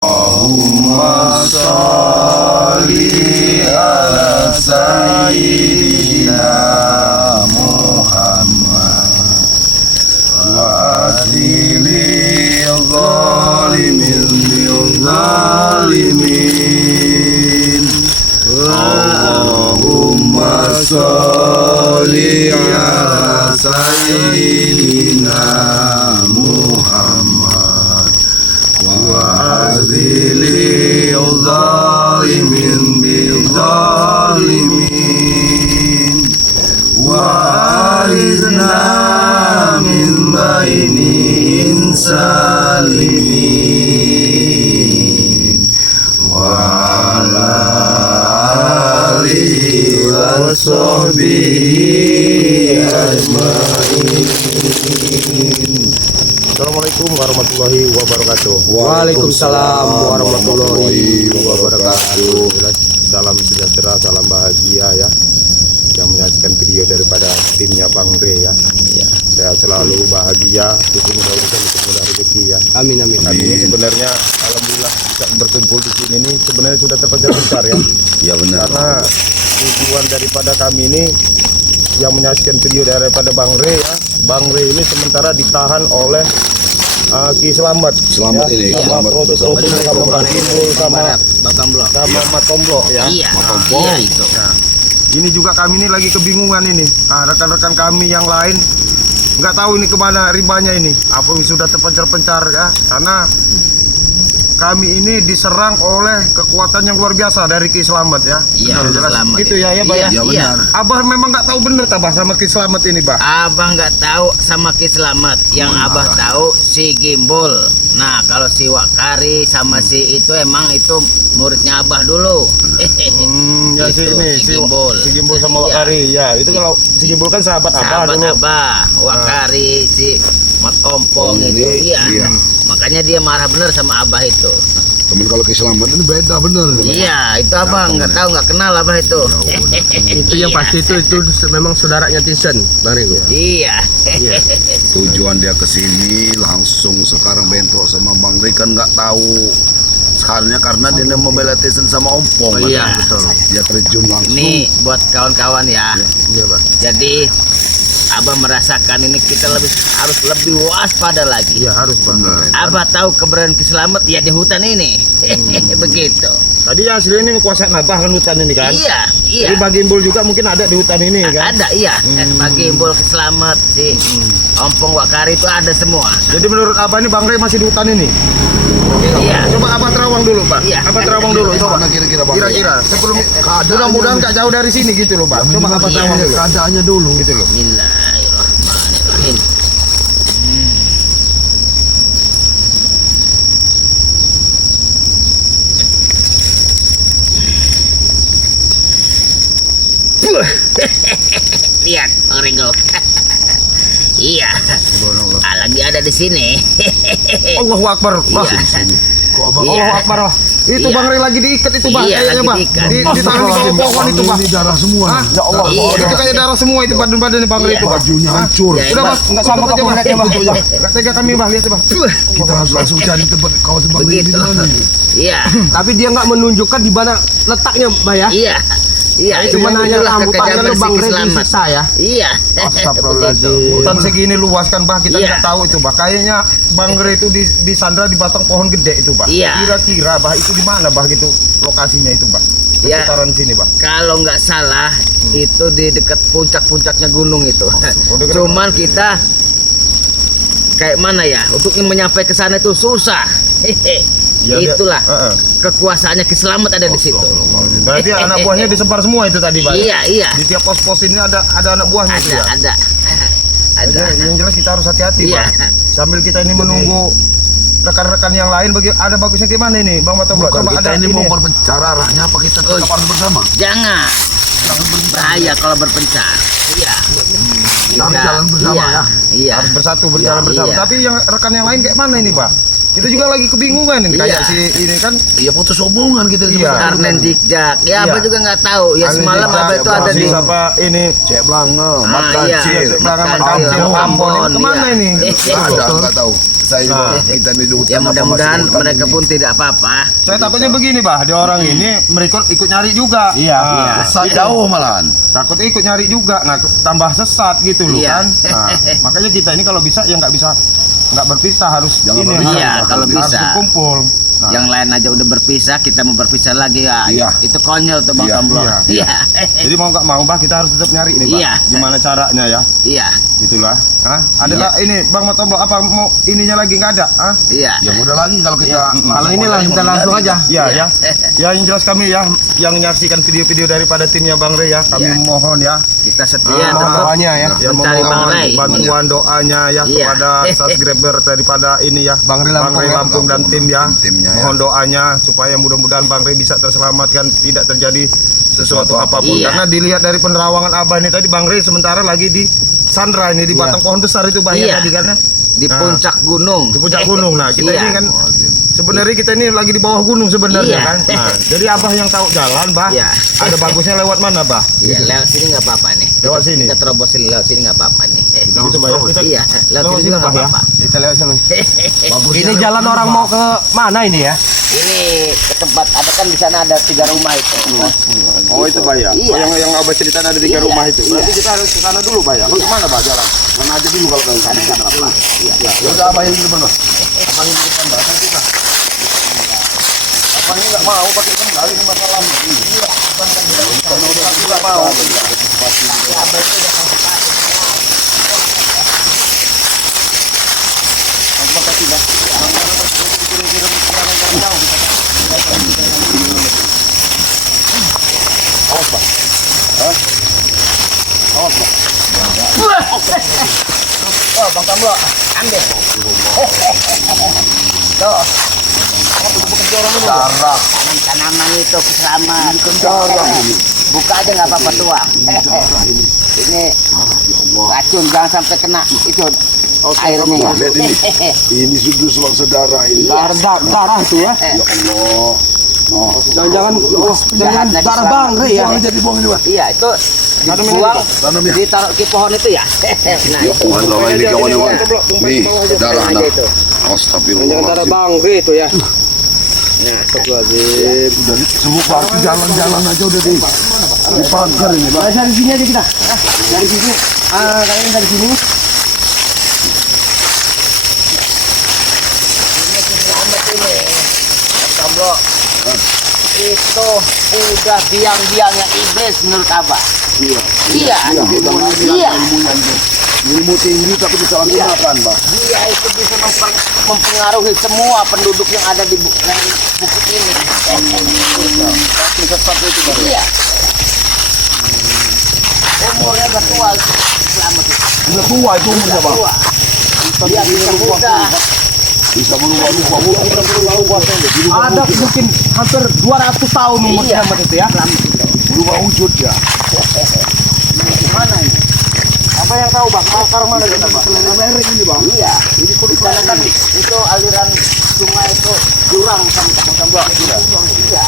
Allahumma sholli ala sayyidina Muhammad wa adili zalimin bil zalimin. Allahumma sholli ala sayyidina Muhammad wa'adhili zalimin bizalimin wa'arizna min bainin salimin wa'ala alihi wa sahbihi ajma'in. Assalamualaikum warahmatullahi wabarakatuh. Waalaikumsalam warahmatullahi wabarakatuh. Salam sejahtera, salam bahagia ya, yang menyaksikan video daripada timnya Bang Re ya. Saya selalu bahagia, mudah urusan, mudah rezeki ya. Amin amin. Kami sebenarnya alhamdulillah bisa berkumpul di sini ini sebenarnya sudah terpecah ya. Ya benar. Karena tujuan daripada kami ini yang menyaksikan video daripada Bang Re ya. Bang Re ini sementara ditahan oleh Ki Selamat Selamat ya, ini, sama Selamat proses bersama hukum sama Bang Timbul sama Matomblo ya. Iya, Matomblo. iya itu. Nah, ini juga kami ini lagi kebingungan ini. Nah, rekan-rekan kami yang lain nggak tahu ini kemana ribanya ini. Apa yang sudah terpencar-pencar ya? Karena kami ini diserang oleh kekuatan yang luar biasa dari Ki Selamat ya. Iya, Benar, Ki jelas Selamat gitu itu. ya, ya, Bah ya. Ya benar. Abah memang nggak tahu bener Abah sama Ki Selamat ini, Bah. Abah nggak tahu sama Ki Selamat. Yang Abah tahu si Gimbol. Nah, kalau si Wakari sama si itu emang itu muridnya Abah dulu. Ya si Itu, ini si Gimbol. si Gimbol sama Iya. Wakari ya. Itu kalau si Gimbol kan sahabat Abah Sahabat dulu. Abah, Wakari, si Mat Ompong Ini, itu. Iya. iya. Makanya dia marah bener sama Abah itu. Temen kalau keselamatan ini beda bener. Iya, itu Abah nggak tahu, nggak kenal Abah itu. Itu yang pasti itu memang saudaranya Tisen, Bang Rego. Iya. Tujuan dia ke sini langsung sekarang bentrok sama Bang Ri kan nggak tahu. Sekarangnya karena dia membela Tyson sama Ompong. Oh, iya. Betul. Dia terjun langsung. Ini buat kawan-kawan ya. Iya, Bang. Jadi Abah merasakan ini kita harus lebih waspada lagi. Iya, harus Bang. Bener. Abah tahu keberadaan Kiselamat ya di hutan ini. Begitu. Tadi yang asli ini kuasa Abah kan hutan ini kan? Iya, iya. Jadi Bang Gimbol juga mungkin ada di hutan ini kan? Ada iya. Bagi Imbul Kiselamat si Ompong Wakari itu ada semua. Jadi menurut Abah ini Bang Re masih di hutan ini? Iya. Coba Abah terawang dulu, Pak. Iya. Abah terawang dulu, coba. Mana kira-kira Bang Ri? Kira-kira sebelum mudah-mudahan nggak jauh dari sini gitu loh, Pak. Coba Abah terawang dulu. Keadaannya dulu. Gitu loh. Bismillahirrahmanirrahim. Lihat, Ringo. Iya. Lagi ada di sini. Allahu Akbar. Bah. Iya. Kok Abang Iya. Allahu Akbar. Bah. Itu Iya. Bang Re lagi diikat itu, Bah. Iya, Kayaknya, lagi Bah. diikat. Ditahan di bawah pohon itu, Bah. Ini darah semua. Hah? Ya Allah. Iya. Itu kayak darah semua itu badan-badannya Bang Re itu, Bah. Bajunya hancur. Ya, Udah, Bah. Enggak sama aja, Bah. Iya. Enggak tega kami, Bah. Lihat, Bah. Kita harus langsung cari tempat kawasan Bang Ri di Begitu. mana nih. Iya. Tapi dia nggak menunjukkan di mana letaknya, Mbak ya. Iya. Iya, Cuma hanya itulah rambut kekejaman itu Bang si Rego Kiselamat. siksa ya. Iya. Astagfirullahaladzim. Hutan segini luas kan, Bah. Kita Iya. nggak tahu itu, Bah. Kayaknya Bang Re itu disandra di batang pohon gede itu, Bah. Iya. Kira-kira, Bah, itu di mana, Bah, gitu lokasinya itu, Bah? Iya. Sekitaran sini, Bah. Kalau nggak salah itu di dekat puncak-puncaknya gunung itu. dekat- Cuman kita kayak mana ya? Untuk menyampai ke sana itu susah. Ya, dia- Itulah Heeh. kekuasaannya Kiselamat ada di situ. Berarti anak buahnya disebar semua itu tadi, Pak? Iya, iya. Di tiap pos-pos ini ada anak buahnya itu ya? Ada. Ada. Jadi, yang jelas kita harus hati-hati, Iya. Pak. Sambil kita ini menunggu rekan-rekan yang lain, ada bagusnya gimana ini, Bang Matomblo? Bukan Coba kita ada ini mau ya. berpencar arahnya apa kita tetap harus bersama? Jangan. Bahaya kalau berpencar. Iya. Kita harus jalan bersama iya. ya. Iya. Harus bersatu, berjalan Iya, bersama. iya. Tapi yang rekan yang lain kayak mana ini, Pak? Kita juga lagi kebingungan ini. Kayak Iya. si ini kan Iya putus hubungan kita Iya. Arnen Dikjak. Ya, Iya. Abah juga nggak tahu. Ya Arnen semalam Dikjak, Abah itu ada di apa ini Cek Blange, Mat iya. Kancil. belakang Kancil, Kancil, Ambon. Ambon, Kemana iya. ini? Nggak ada, nggak tahu. Saya juga kita di hutan Ya apa mudah-mudahan masih hutan mereka ini. pun tidak apa-apa. Saya takutnya begini, Bah. Dia orang ini mereka ikut nyari juga. Iya. Nah, Sesat jauh malahan. takut ikut nyari juga. Nah, tambah sesat gitu loh Iya. kan. Nah, makanya kita ini kalau bisa ya nggak berpisah, harus Jangan ini berpisah. Iya, harus- kalau harus bisa. berkumpul. Nah, Yang lain aja udah berpisah, kita mau berpisah lagi ya. Iya. Itu konyol tuh Bang Iya, Samblo. iya. Iya. jadi mau nggak mau, Bah, kita harus tetap nyari nih, Bah. Iya. Gimana caranya ya? Iya. Itulah. Hah? Ada nggak ini Bang Motomblo apa mau ininya lagi nggak ada? Hah? Iya. Ya udah lagi kalau kita Kalau ini kita langsung aja. Ya, ya. Ya, yang jelas kami ya yang menyaksikan video-video daripada timnya Bang Rey ya, kami Iya. mohon ya. Kita setia mohon tetap doanya ya. Ya, mencari Bang mohon Rey. bantuan doanya ya Iya. kepada subscriber daripada ini ya. Bang Rey Lampung, Lampung dan tim ya. Timnya ya. Mohon doanya supaya mudah-mudahan Bang Rey bisa terselamatkan, tidak terjadi sesuatu apapun. Iya. Karena dilihat dari penerawangan Abah ini tadi, Bang Rey sementara lagi di Sandra ini di Iya. batang pohon besar itu bahaya Iya. tadi kan ya. di Nah. puncak gunung. Di puncak gunung. Nah, kita Iya. ini kan sebenarnya kita ini lagi di bawah gunung sebenarnya Iya. kan. Nah, jadi Abah yang tahu jalan, Bah. Iya. Ada bagusnya lewat mana, Bah? Iya, lewat sini nggak apa-apa nih. Lewat sini. Kita terobosin lewat sini nggak apa-apa nih. Gitu, Bah, ya. Kita Iya, lewat sini juga nggak Bah, ya. apa-apa. Kita lewat sana. Bagusnya Ini jalan orang mau ke mana ini ya? Ini ke tempat ada kan di sana ada 3 rumah itu. Oh, itu Bah ya. Iya. Oh, yang Abah cerita ada 3 Iya. rumah itu. Berarti Iya. kita harus ke sana dulu, Bah ya. Bagaimana, Bah, jalan? mana aja dulu kalau kalian Karena nggak apa-apa. Iya. Ya udah apa yang di depan Bang? Apa yang di depan Bang? Kan kita. Apa ini nggak mau pakai sendal ini masalah. Iya. Nggak mau. Oh, Bang Tamblo, ambil. Tuh. Darah. Tanaman itu selamat. Darah ini. Buka aja nggak apa-apa tua. Darah ini. Ini Ya Allah. racun jangan sampai kena itu airnya. Wah, lihat ini. Ini sudah sebangsa darah ini. Darah tuh ya. Ya Allah. Oh, Jangan-jangan Jahatnya darah selamat. Bang Rey ya. buang aja dibuang ini Bang. Iya, itu dibuang, Tanam ya. ditaruh di pohon itu ya. Nah, Ya Allah, Allah ini kawan-kawan. Nih, darah aja nah. itu. Astagfirullah. Darah Bang Rey itu ya. Udah semua party jalan-jalan aja udah di pagar ini Bang. Dari sini aja kita. Dari sini. Kayaknya dari sini. Tamblo, itu udah biang-biangnya iblis menurut Abah. Iya. Iya, iya. Ilmu tinggi tapi disalahgunakan Bang. Dia itu bisa mempengaruhi semua penduduk yang ada di bukit ini. Sesuatu itu Bang. Iya. Umurnya udah tua, selamat itu. Udah tua itu umurnya Bang. Tua. Dia bisa muda. Bisa berubah-ubah. Ada mungkin hampir 200 tahun umur Iya. Selamat itu ya. Selamat itu. Berubah wujud ya. Gimana ini? Apa yang tahu, Bang? Sekarang mana kita, Bang? Merek ini Bang. Iya. Di sana kan itu aliran sungai itu jurang sama Tamblo. Iya.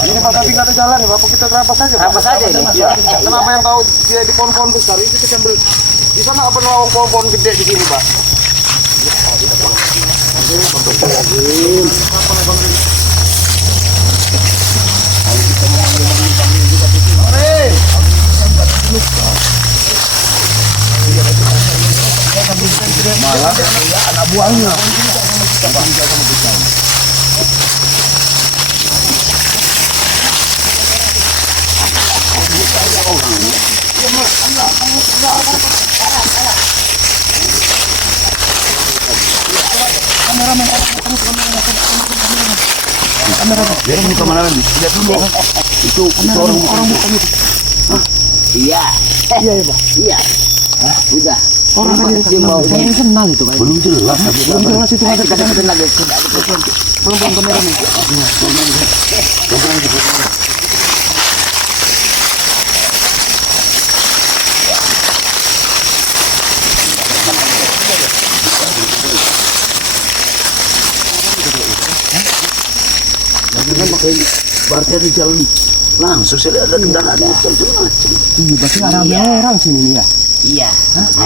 Ini Pak, tapi nggak ada jalan nih, Bapak, kita terabas saja. Bang. Terabas saja ini? Iya. Kenapa yang tahu dia di pohon-pohon besar itu kita ambil di sana apa nawang pohon-pohon gede di sini, Bang? Malah anak buahnya. Dia mau kemana lagi? Lihat dulu. Itu orang bukan itu. Iya. Iya, Bang. Iya. Udah. Orang tadi mau yang kenal itu kan. Belum jelas. Belum jelas itu ada kita dapetin lagi. belum kamera nih. Berarti ada jalan langsung sudah ada kendaraan macam-macam. Iya, berarti ada orang sini nih ya. Iya.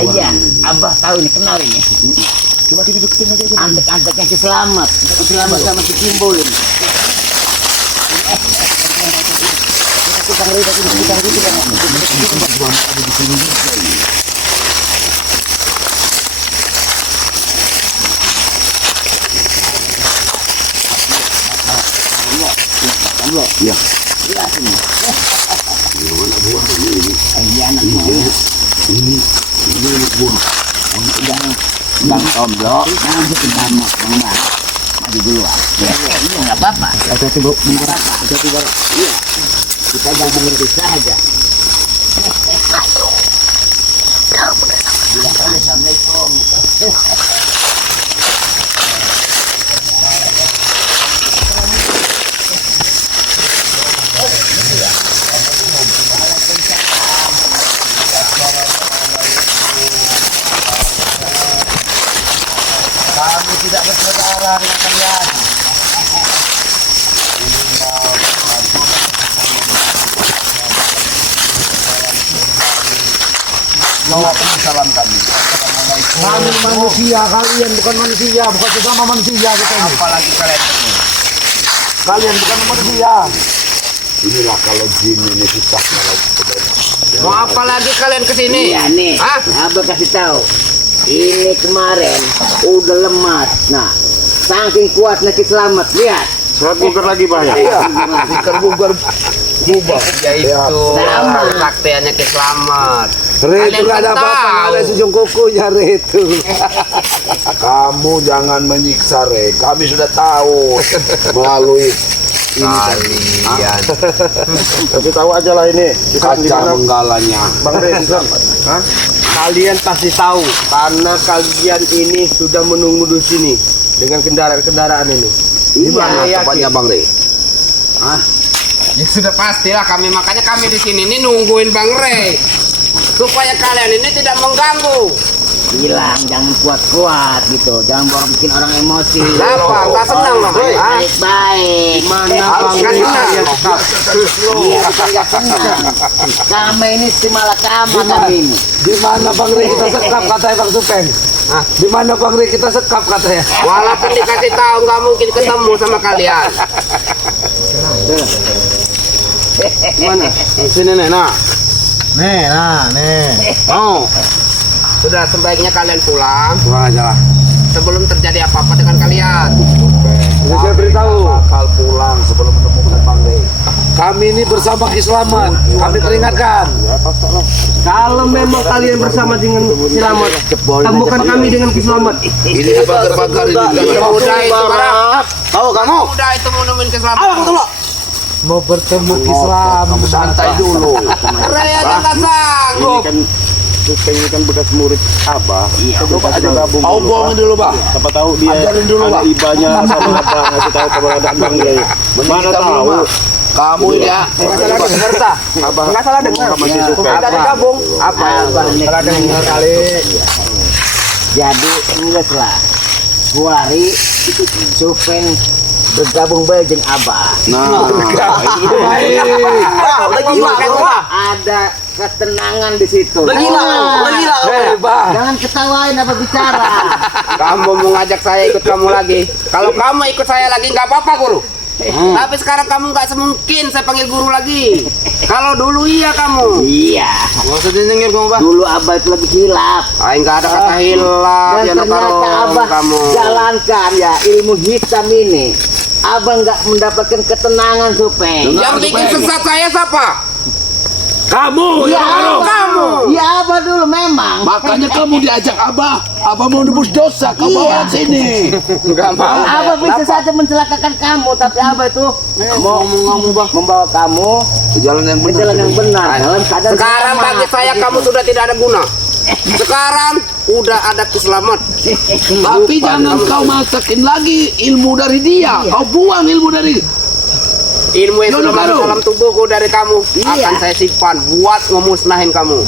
Iya. Abah tahu nih, kenal ini. Coba didudukin aja. Antek-anteknya si Selamat. Si Selamat sama si Gimbol ini. Kita ngeri kita gitu kan. Ada di sini juga. Ya. Iya sini. Gimana buah ini? Iya anak buah. Ini buah. Bang Om Jo, nanti kita mau Bang. Maju duluan. Ini enggak apa-apa. Hati-hati, Bu. Hati-hati, Bang. Iya. Kita jangan mengerti saja. Assalamualaikum. Kami tidak bersaudara dengan kalian. Jawab salam kami. Kami manusia, kalian bukan manusia, bukan sesama manusia kita ini. Apalagi kalian ini. Kalian bukan manusia. Inilah kalau jin ini susah kalau Mau apa lagi kalian kesini? Iya nih. Hah? Abah kasih tahu. Ini kemarin udah lemas. Nah, saking kuatnya Ki Selamat, lihat. Saya bukan lagi banyak. Iya. Bubar. Ya itu. Sama. Saktiannya Ki Selamat. Retu Kalian nggak ada kan apa-apa, nggak ada tahu. sujung kukunya Retu. Kamu jangan menyiksa Re. Kami sudah tahu melalui ini tadi. Kalian. Tapi tahu aja lah ini. Kaca menggalanya. Bang Re, Hah? Kalian pasti tahu karena kalian ini sudah menunggu di sini dengan kendaraan-kendaraan ini. Di mana Iya, tempatnya Bang Re? Ya sudah pastilah makanya kami di sini ini nungguin Bang Rey supaya kalian ini tidak mengganggu. Bilang jangan kuat-kuat gitu, jangan bikin orang emosi. Kenapa? Nggak senang Bang? Hah? Baik-baik. Mana Bang Bang Rey? Rey? Iya, saya senang. Kami ini si malakama kami ini. Di mana Bang Re kita sekap katanya Bang Supeng? Hah? Di mana Bang Re kita sekap katanya? Walaupun dikasih tahu nggak mungkin ketemu sama kalian. Mana? Sini nih, nah. Nih. Oh. Sudah sebaiknya kalian pulang Pulang aja lah. sebelum terjadi apa-apa dengan kalian. Ini saya beritahu. Bakal pulang sebelum menemukan Bang Re. Kami ini bersama Ki Selamat. Kami peringatkan. Kalau memang kalian bersama dengan Selamat, temukan kami dengan Selamat. Ini bakar-bakar ini juga. Udah itu barang. Tahu kamu? Udah itu mau nemuin keselamatan. Mau bertemu Ki Selamat. Kamu santai dulu. Raya nggak sanggup. Supeng ini kan bekas murid Abah. Iya. Coba aja gabung. Kau bohongin dulu Bang. Siapa tahu dia Ajarin dulu, ada Bang. ibanya sama Abah ngasih tahu keberadaan Bang Re. Mana Kita tahu? belum, kamu ini ya. Abah nggak salah dengar sama si Supeng. Ada digabung. Apa? Salah dengar kali. Jadi enggak lah. Buari Supeng bergabung bae jeung Abah. Nah, Lagi Ada ketenangan di situ. Lagi lah. Hebat. Jangan ketawain apa bicara. Kamu mau ngajak saya ikut kamu lagi. Kalau kamu ikut saya lagi nggak apa-apa guru. Tapi sekarang kamu nggak semungkin saya panggil guru lagi. Kalau dulu iya kamu. Iya. Maksudnya nyengir kamu Bang? Dulu Abah itu lagi hilaf. Ay nggak ada kata hilaf. Dan Ya ternyata Abah kamu. jalankan ya ilmu hitam ini. Abah nggak mendapatkan ketenangan Supeng. Yang bikin sesat saya siapa? Kamu Ya yang Abah. Ya Abah dulu memang. makanya kamu diajak Abah. Abah mau nebus dosa. Kau bawa sini. Nggak mau. Abah bisa saja mencelakakan kamu, tapi Abah itu mau membawa kamu Ke jalan yang ke benar. jalan yang benar dalam keadaan Sekarang selamat. bagi saya kamu sudah tidak ada guna. Sekarang udah ada keselamat. Tapi jangan kau masakin lagi ilmu dari dia. Kau buang ilmu dari Ilmu yang sudah masuk dalam tubuhku dari kamu akan saya simpan buat memusnahin kamu.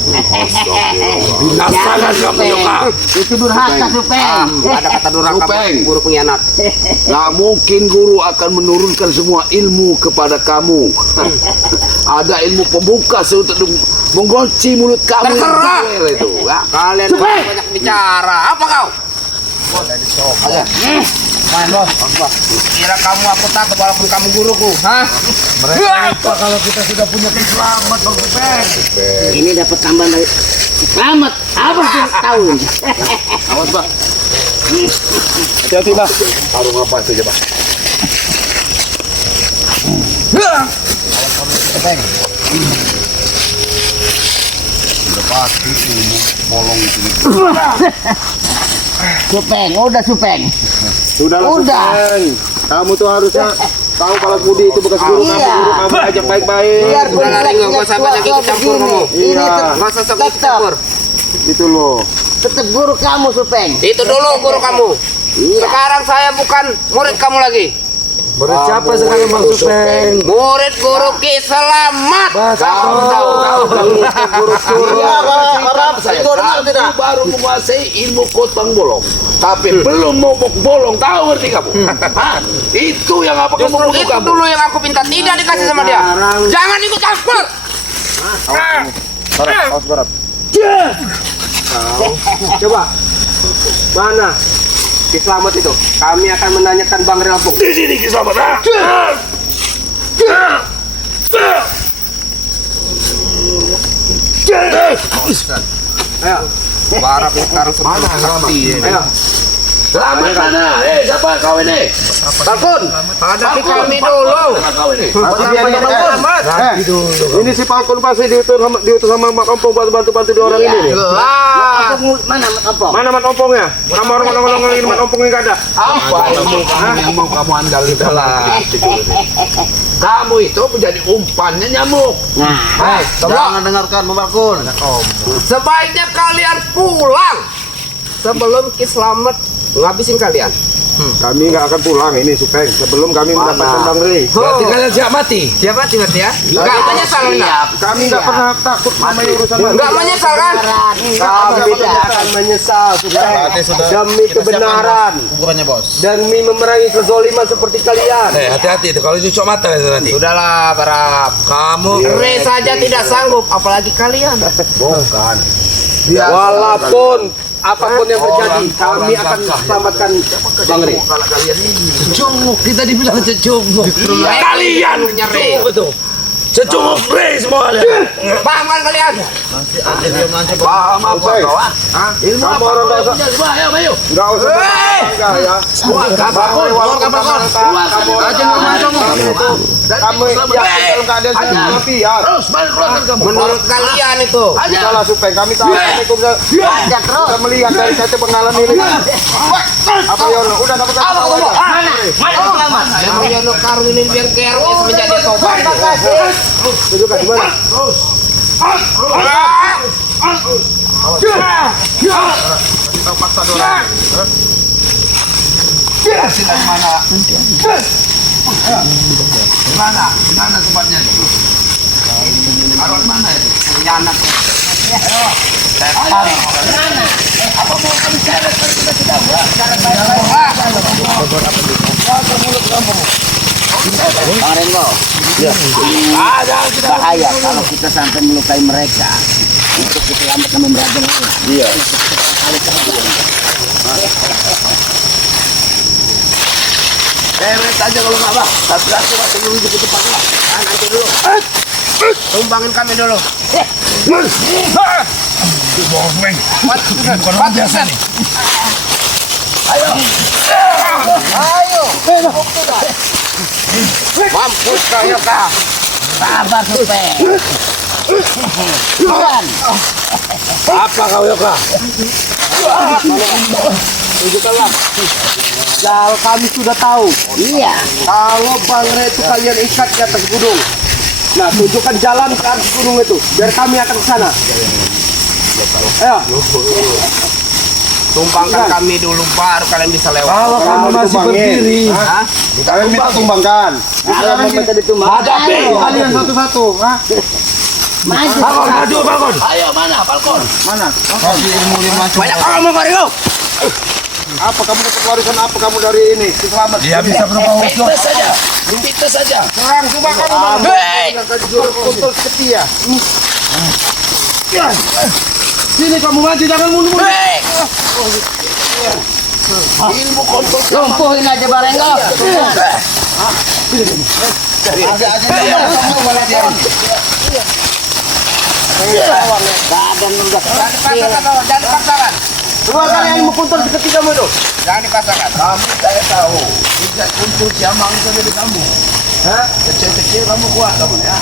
Binasakan kamu Yoka. Itu durhaka Supeng. Nggak ada kata durhaka, Supeng. guru pengkhianat. Nggak mungkin guru akan menurunkan semua ilmu kepada kamu. Ada ilmu pembuka untuk menggunci mulut kamu. Terserah. Yang bawel itu. Ya. Kalian banyak bicara. Apa kau? Main bos. Kira kamu aku takut walaupun kamu guruku, hah? Apa kalau kita sudah punya selamat Bang Supeng? Ini dapat tambahan dari selamat. Apa sih tahun? Awas Pak. Hati-hati Bang. Tarung apa itu coba? Udah pasti ilmu bolong itu. Supeng, udah Supeng. Sudahlah Udah. Supeng. Kamu tuh harusnya tahu kalau Budi itu bekas guru kamu, Iya. guru kamu ajak baik-baik. Udah lah, Ringo, gak usah banyak ikut campur kamu. Ini Iya. Nggak usah sok ikut campur. Itu loh. tetap guru kamu Supeng. Itu dulu guru kamu. Sekarang saya bukan murid kamu lagi. Murid siapa sekarang Bang Supeng? Murid guru Ki Selamat. Kamu tahu. Iya, Arab. Saya baru menguasai ilmu kotbang bolong, tapi belum mau bolong. Tahu ngerti kamu? Hah? Itu yang apa kamu butuh Itu kamu? dulu yang aku minta, tidak dikasih sama dia. Jangan ikut campur. Barat. Coba. Mana? Ki Selamat itu. Kami akan menanyakan Bang Lampung. Di sini kisah mana? Ayo. Barap sekarang seperti Ayo. Selamat mana? Siapa kau ini? Balkon, hadapi kami dulu. Siapa kau ini? Ini si Falcon pasti diutus sama Mak Ompong buat bantu-bantu dua orang ini nih. Jelas. Mana apa? Mana Mak Ompongnya? Nama orang ini Mak Ompongnya nggak ada. Apa ilmu kamu yang mau kamu andalin dalam? Kamu itu menjadi umpannya nyamuk. Nah, Jangan dengarkan Falcon. Sebaiknya kalian pulang sebelum Ki Selamat ngabisin kalian. Kami nggak akan pulang ini Supeng sebelum kami mendapatkan Bang Rey. Berarti kalian siap mati? Siapa sih ya? Enggak menyesal enggak? Kami nggak pernah takut sama urusan Enggak menyesal kan? Kami tidak akan menyesal Supeng demi kebenaran demi memerangi kezoliman seperti kalian. Hati-hati itu kalau cucuk mata itu nanti. Sudahlah, Barap. Kamu Re saja tidak sanggup, apalagi kalian. bukan. Walaupun apapun yang terjadi, kami akan selamatkan Bang Rey. Cecunguk, kita dibilang cecunguk. Kalian Cecunguk itu. Cecunguk Rey semua kalian. paham kan kalian? Paham apa kau? Ilmu Kamu apa orang kau nggak yang punya? Coba, ayo, ayo. Nggak usah bangga ya. Kamu dalam keadaan sudah mati ya. Terus balik keluarkan kamu. Menurut kalian itu. Salah Supeng, kami tahu kami bisa melihat dari saya mengalami ini. Apa Yono? Udah dapat apa? Yang Yono karungin biar keres menjadi tobat. Tunjukkan di mana? Kita paksa dorong. Kasih dari mana? Mana tempatnya? Taruh di mana itu? Pengkhianat. Bang Rengo. Bahaya kalau kita sampai melukai mereka. Untuk keselamatan memberajal lain. Iya. Deret aja kalau nggak bah. Hati-hati waktu menuju ke tempat lah. Nanti dulu. Tumbangin kami dulu. Bukan biasa nih. Mampus kau Yoka. Sabar Supeng. Bukan. Apa kau Yoka? Tunjukkanlah. Jal kami sudah tahu. Iya. Kalau Bang Rey itu kalian ikat di atas gunung. Nah, tunjukkan jalan ke atas gunung itu, biar kami akan ke sana. Ayo. Tumpangkan kami dulu baru kalian bisa lewat. Kalau kamu masih berdiri, Hah? kalian minta tumbangkan. Sekarang minta ditumbang. kalian satu-satu, Maju. Ayo mana Falcon? Mana? Kasih ilmu 5 Banyak orang mau kau. Apa kamu dapat warisan apa kamu dari ini? Selamat. Dia bisa berupa wujud. Kita saja. Serang coba kamu. Hei. Kontrol setia. Sini kamu maju jangan mundur. Hei. Ilmu kontrol. Lumpuhin aja Barenggo. Badan udah Jangan dipaksakan. Coba kalian ilmu kontrol seketika kamu itu. Jangan dipaksakan. Kami saya tahu. Tidak untuk siamang itu dari kamu. Kecil-kecil kamu kuat kamu ya.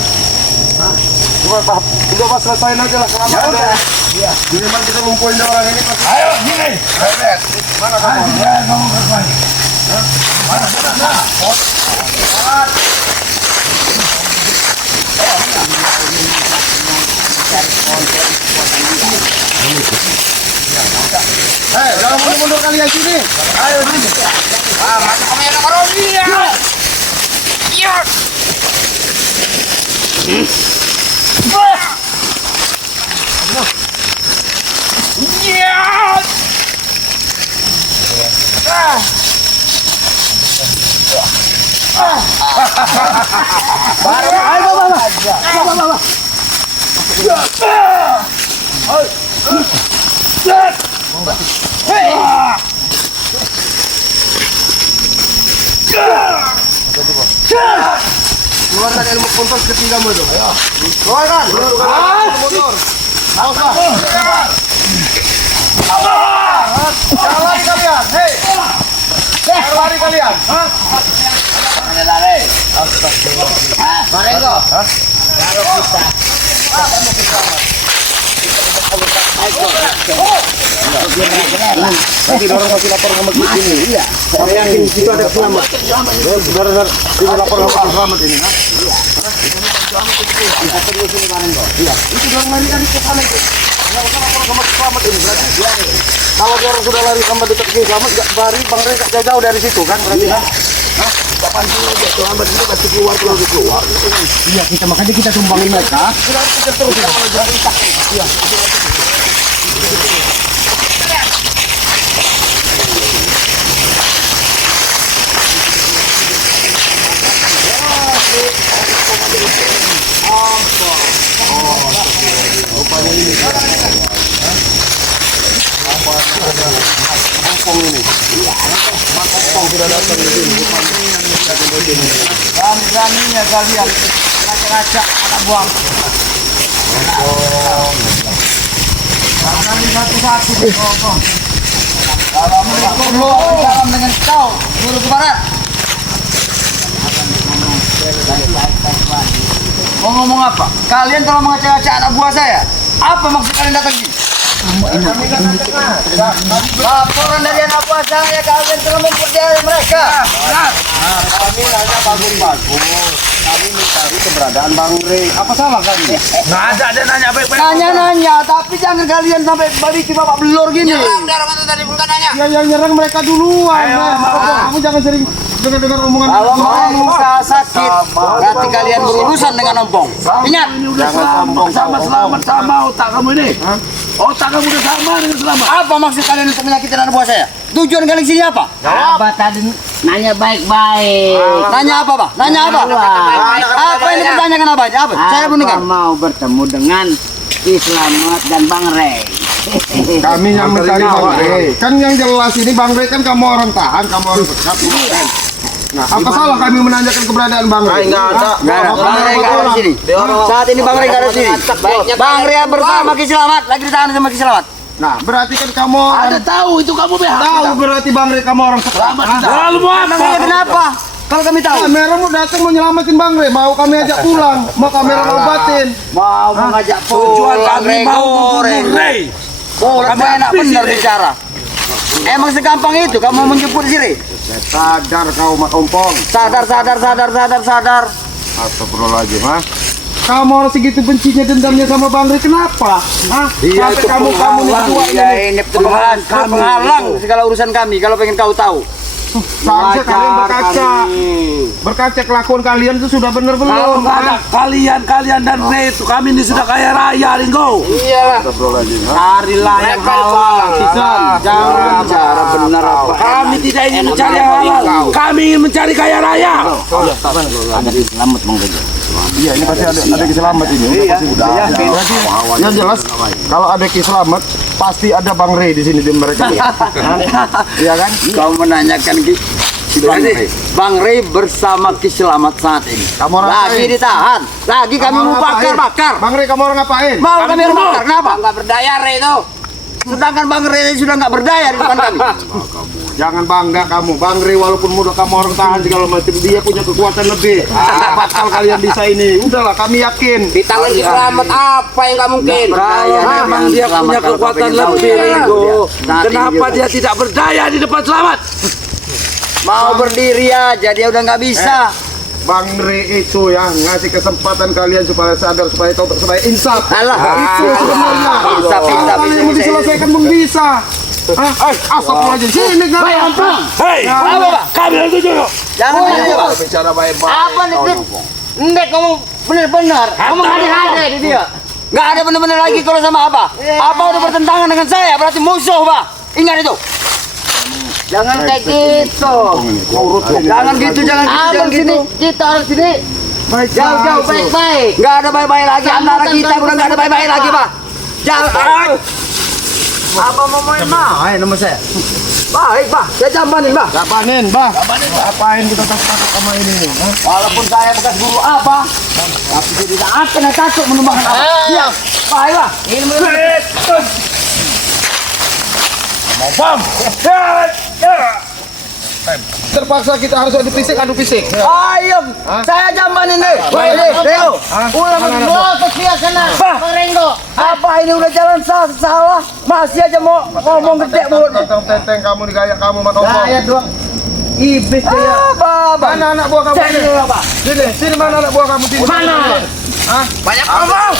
Coba selesain aja lah selama ada. Iya. Minimal kita ngumpulin orang ini. Ayo gini. Bebek. Mana kamu? Kamu bermain. Mana sana? Jangan mundur kalian sini. Ayo sini. Masuk kami ada orang. Iya. Keluarkan ilmu kontrol seketika kamu itu. Keluarkan. Mundur. Jangan lari kalian. Hei. Jangan lari kalian. Barenggo. Nanti orang masih lapor sama kita ini. Iya. Saya yakin itu ada selamat. Saudara-saudara, kita lapor sama selamat ini. Iya. Itu orang lari tadi ke sana itu. Yang lapor sama selamat ini berarti. Kalau orang sudah lari sama dekat ke selamat, nggak lari, Bang Rey nggak jauh dari situ kan berarti kan? Kapan sih dia selamat itu pasti keluar. Iya, kita makanya kita tumbangin mereka. Berani-beraninya kalian ngacak-ngacak anak buang. Nanti satu-satu ngomong. Salam dengan kau, guru ke barat. Mau ngomong apa? Kalian telah mengacak-ngacak anak buah saya. Apa maksud kalian datang sini? Laporan dari anak buah saya, kalian telah memperdaya mereka. Kami hanya bagus-bagus. Kami mencari keberadaan Bang Rey. Apa salah kami? Nggak ada nanya baik-baik. Nanya-nanya, tapi jangan kalian sampai balik babak belur gini. Darah mata tadi bukan nanya. Ya yang nyerang mereka duluan. Kamu jangan sering dengar omongan. Kalau mau sakit, berarti kalian berurusan dengan ompong. Ingat, Jangan sombong sama selamat sama otak kamu ini. Otak kamu udah sama dengan selamat. apa maksud kalian untuk menyakiti anak buah saya? Tujuan kalian sini apa? Abah tadi nanya baik-baik. Nanya apa, Pak? Nanya apa? Apa yang dipertanyakan apa? Apa? Saya belum dengar. Mau bertemu dengan Ki Slamet dan Bang Rey. Kami yang mencari Bang Rey. Kan yang jelas ini Bang Rey kan kamu orang tahan, kamu orang berkat. Nah, apa salah kami menanyakan keberadaan Bang Rey? Enggak ada. Bang Rey enggak ada di sini. Saat ini Bang Rey enggak ada di sini. Bang Rey bersama Ki Slamet, lagi ditahan sama Ki Slamet. Nah, berarti kan kamu Ada tahu itu kamu behak. tahu berarti Bang Rey kamu orang selamat. Lalu mau apa? Emangnya kenapa? Kalau kami tahu. Kamera mau datang mau nyelamatin Bang Rey, mau kami ajak pulang, mau kamera obatin. Mau mengajak Tujuan kami mau membunuh Rey. Kami enak benar bicara. Emang segampang itu kamu menjemput di sini? Sadar kau Mak Ompong. Sadar. Astagfirullahaladzim, ha? Kamu orang segitu bencinya dendamnya sama Bang Ri, kenapa? Hah? Dia Sampai itu kamu penghalang, berdua dia ini. ini penghalang segala urusan kami kalau pengen kau tahu. Seharusnya kalian berkaca. Berkaca kelakuan kalian itu sudah benar belum? Kalau nggak ada kalian dan Ray itu kami ini sudah kaya raya, Ringo. Iyalah. Carilah yang halal. Jangan cara benar apa. Kami tidak ingin mencari yang halal. Kami ingin mencari kaya raya. Selamat Bang Rejo. Iya, ini pasti ada Ki Slamet ini. Yang jelas kalau ada Ki Slamet pasti ada Bang Ray di sini di mereka. Iya kan? Kau menanyakan si Bang Ray. Bang Ray bersama Ki Slamet saat ini. Kamu orang Lagi ngapain? ditahan. Lagi kami mau bakar-bakar. Bang Ray, kamu orang ngapain? Mau kami bakar. Kenapa? Nggak berdaya Ray itu. Sedangkan Bang Ray sudah nggak berdaya di depan kami. Jangan bangga kamu. Bang Ray walaupun mudah kamu orang tahan segala macam, dia punya kekuatan lebih. Nggak bakal kalian bisa ini. Udahlah, kami yakin. Di tangan Ki Slamet apa yang nggak mungkin? Kalau memang dia punya kekuatan lebih, Ringo, kenapa dia tidak berdaya di depan Slamet? Mau berdiri aja, dia udah nggak bisa. Bang Ray itu ya ngasih kesempatan kalian supaya sadar, supaya tahu, supaya insaf. Alah, Itu sebenarnya. Insaf, Kalau insaf, kalian insaf, mau diselesaikan pun bisa. Astagfirullahaladzim. Sini gampang. Hei, apa Pak? Kami itu dulu. Jangan Pak. Bicara baik-baik. Apa nih? Ndek kamu benar-benar. Kamu hari-hari di dia. Nggak ada benar-benar lagi kalau sama apa? Apa udah bertentangan dengan saya? Berarti musuh, Pak. Ingat itu. Jangan kayak gitu. Jangan gitu, jangan gitu. Kita harus sini. Jauh-jauh baik-baik. Nggak ada baik-baik lagi. Antara kita udah nggak ada baik-baik lagi, Pak. Jangan. Apa mau main main nama saya? Baik, Pak. Saya jamanin, Pak. Gapanin, Bah. Ngapain kita takut sama ini nih? Walaupun saya bekas guru apa, tapi saya tidak akan takut menumbangkan apa. Siap. Baik, Pak. Mau bam. Terpaksa kita harus adu fisik. Ayo, saya jamanin nih. Baik, Ringo. Ulang ke dia sana. Bang Ringo. Apa ini udah jalan salah? Masih aja mau ngomong gede mulutnya. Tenteng kamu nih, gaya kamu mah Saya doang. Iblis dia. Mana anak buah kamu ini? Sini mana anak buah kamu sini? Mana? Hah? Banyak ngomong.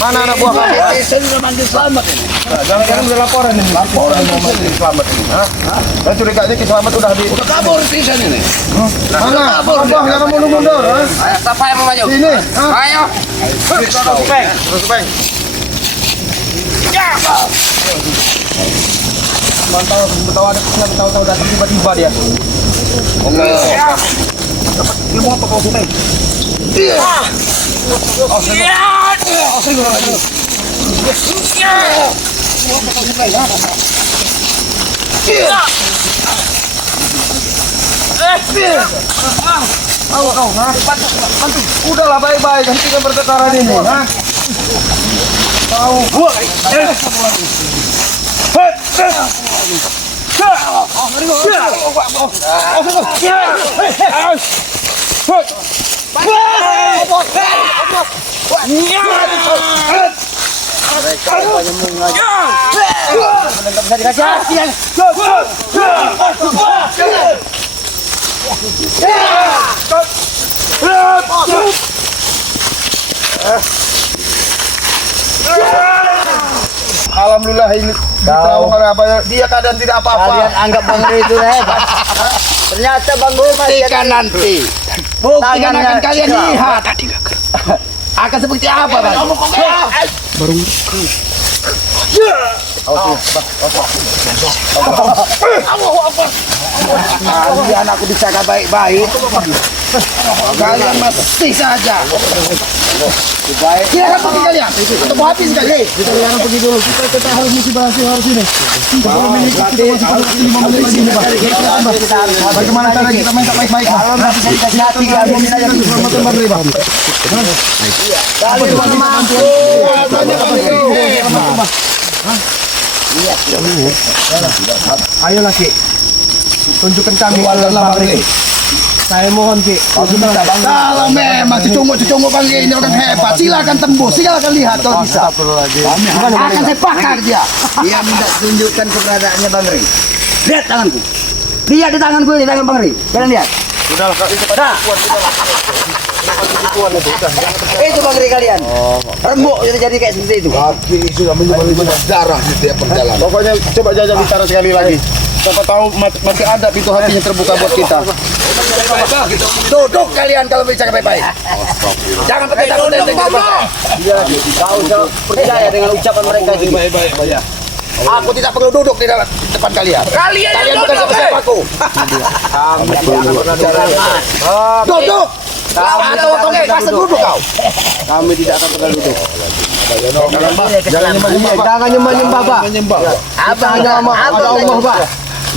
Mana anak buah kamu? Saya sudah manggil selamat ini. Jangan udah laporan ini. Laporan mau Ki Slamet ini. Hah? Dan curiganya Ki Slamet udah Kabur pisan ini. Mana? Abah jangan mundur-mundur. Ayo, siapa yang mau maju? Sini. Hah? Ayo. Terus Bang. Tahu ada kesalahan, tahu datang tiba-tiba dia. Ilmu apa kau suka? Udahlah baik-baik, hentikan pertengkaran ini. Hah? Tahu? Alhamdulillah ini tahu apa dia keadaan tidak apa-apa. Kalian anggap Bang Ray itu hebat. Ternyata Bang Ray masih Buktikan nanti. Buktikan akan kalian lihat. Akan seperti apa, Bang? Kalian aku bicara baik-baik. Kalian masih saja. Silakan pergi kalian. Atau mau habis kali. Kita jangan pergi dulu. Kita harus mesti berhasil harus ini. 10 menit kita masih perlu 5 menit lagi nih, Pak. Bagaimana cara kita main baik-baik? Kalau masih bisa dikasih hati, kalian aja. Selamat Bang Ray, Bang. Kalian masih mampu. Ayolah Ki, tunjukkan kami walau Bang Ray. Saya mohon Ki. Kalau memang cucungmu Bang Ray ini orang hebat, silakan tembus, silakan lihat kalau bisa. Akan saya bakar dia. Dia minta tunjukkan keberadaannya Bang Ray. Lihat tanganku. Lihat di tanganku ini, tangan Bang Ray. Kalian lihat. Sudahlah, Kak. Itu Bang Ri kalian. Rembuk jadi kayak seperti itu. Kaki sudah menyumbang darah di tiap perjalanan. Pokoknya coba jajah bicara sekali lagi. Siapa tahu masih ada pintu hatinya terbuka buat kita. Duduk kalian kalau bicara baik-baik. Jangan pakai takut dan kau usah percaya dengan ucapan mereka itu. Aku tidak perlu duduk di depan kalian. Kalian bukan siapa-siapaku. Duduk. Atau oke, kasih duduk kau. Kami tidak akan pernah duduk. Jangan Jangan nyembah-nyembah, Pak. Abang Hanya ada Allah, Pak.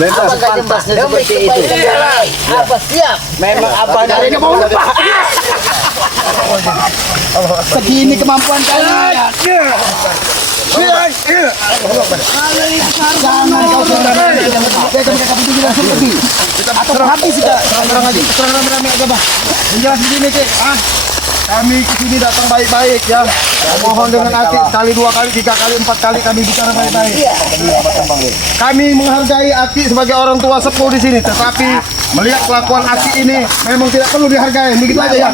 Abang pantasnya seperti itu. Apa siap? Memang abang dari mau lupa. Segini kemampuan kalian. Jangan kau seperti atau habis kita Terang aja, terang rame-rame aja, Pak. Menjelas begini, Cik. Kami kesini datang baik-baik ya. Mohon dengan hati sekali, 2 kali, 3 kali, 4 kali kami bicara baik-baik. Kami menghargai Aki sebagai orang tua sepuh di sini, tetapi melihat kelakuan Aki ini memang tidak perlu dihargai. Begitu aja ya.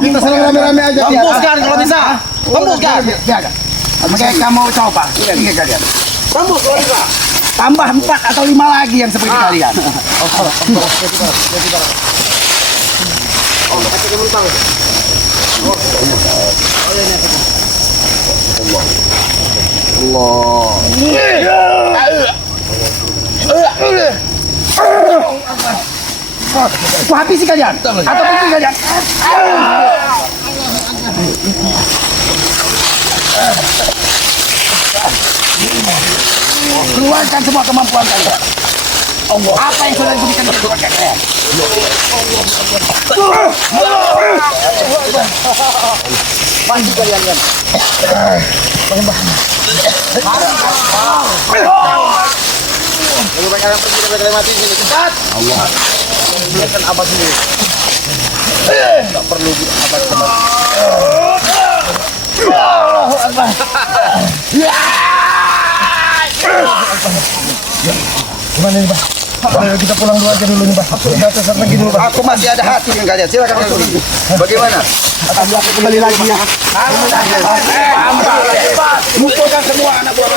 Kita serang rame-rame aja. Hembuskan kalau bisa. Hembuskan. Mereka mau coba. Ini kalian. Hembus kalau bisa. Tambah 4 atau 5 lagi yang seperti kalian. Ku habisi kalian atau pergi kalian. Keluarkan semua kemampuan kalian. Apa yang sudah diberikan kepada kalian? Maju kalian kan. Lebih banyak yang pergi daripada yang mati sini. Cepat. Allah. Biarkan Abah sendiri. Tak perlu Abah cepat. Gimana nih, Pak? Ayo kita pulang dulu aja dulu nih, Pak. Kita sesat lagi dulu, Pak. Aku masih ada hati dengan kalian. Silakan pergi. Bagaimana? Aku kembali lagi ya. Mukulkan semua anak buah.